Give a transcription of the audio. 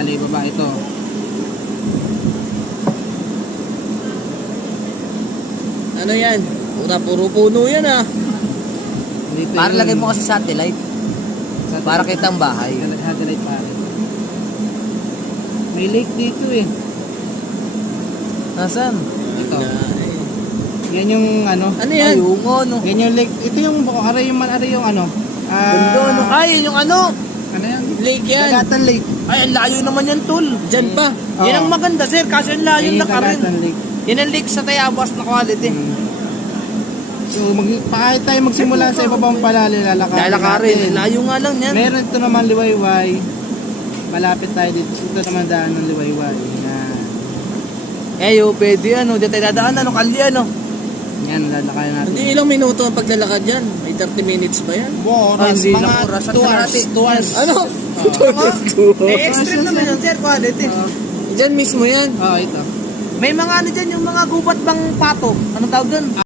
Bali, baba ito. Ano yan? Puro puno yan ah. Dito Para yung- lagay mo kasi satellite. Para kita ang bahay. Satellite pare. May lake dito eh. Nasaan? Ito. Yan yung ano. Ano yan? Ayun nga, no. Yan yung lake. Ito yung aray yung ano. Bundok, ano? Ay, yun yung ano? Ano yan? Lake yan. Dagatan Lake. Ay, ang layo naman yan, tol. Diyan pa. Oo. Yan ang maganda, sir. Kasi ang layo Yan na yung ka rin. Dagatan Lake. Yan ang lake sa Tayabas na quality. So, kahit tayo magsimula sa ibabang palali, lalakarin. Lalakarin. natin. Layo nga lang yan. Meron ito naman liwayway. Malapit tayo dito. Ito naman daan ng liwayway. Yan. Eh, yo, pwede ano. Diyan tayo dadaan, ano, kalye, ano. Yan, lalakarin natin. Hindi ilang minuto ang paglalakad dyan. May 30 minutes ba yan? Oras, hindi mga na oras. 2 hours. 2 hours. Ano? Eh, extreme naman yun, sir. Quality. Diyan mismo yan. Oo, ito. May mga ano dyan, yung mga gubat bang pato. Anong tawag dun?